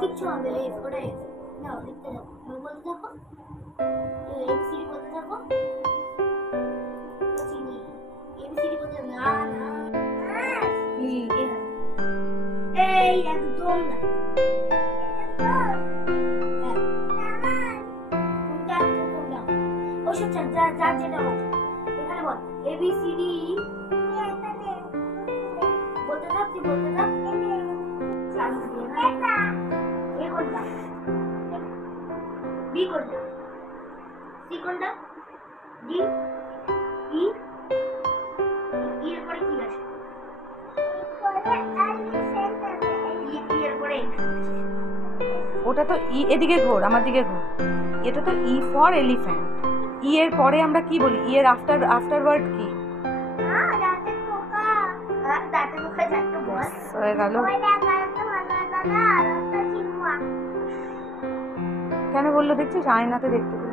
কিচ্ছু হবে ওটাই না লিখতে থাকো বলতে থাকো এবিসিডি বলতে থাকো চিনি এবিসিডি বলতে না না এই একদম না ওসব যার যেটা হোক এখানে বল এবিসিডি বলতে থাক তুই বলতে থাক এ কোনটা বি কোনটা সি কোনটা ডি ই ই এর পরে কি আছে এর পরে ওটা তো ই এদিকে ঘোর আমার দিকে ঘোর এটা তো ই ফর এলিফ্যান্ট ই এর পরে আমরা কি বলি ই এর আফটার ওয়ার্ড কি হয়ে গেল কেন বললো দেখছিস আয়নাতে দেখতে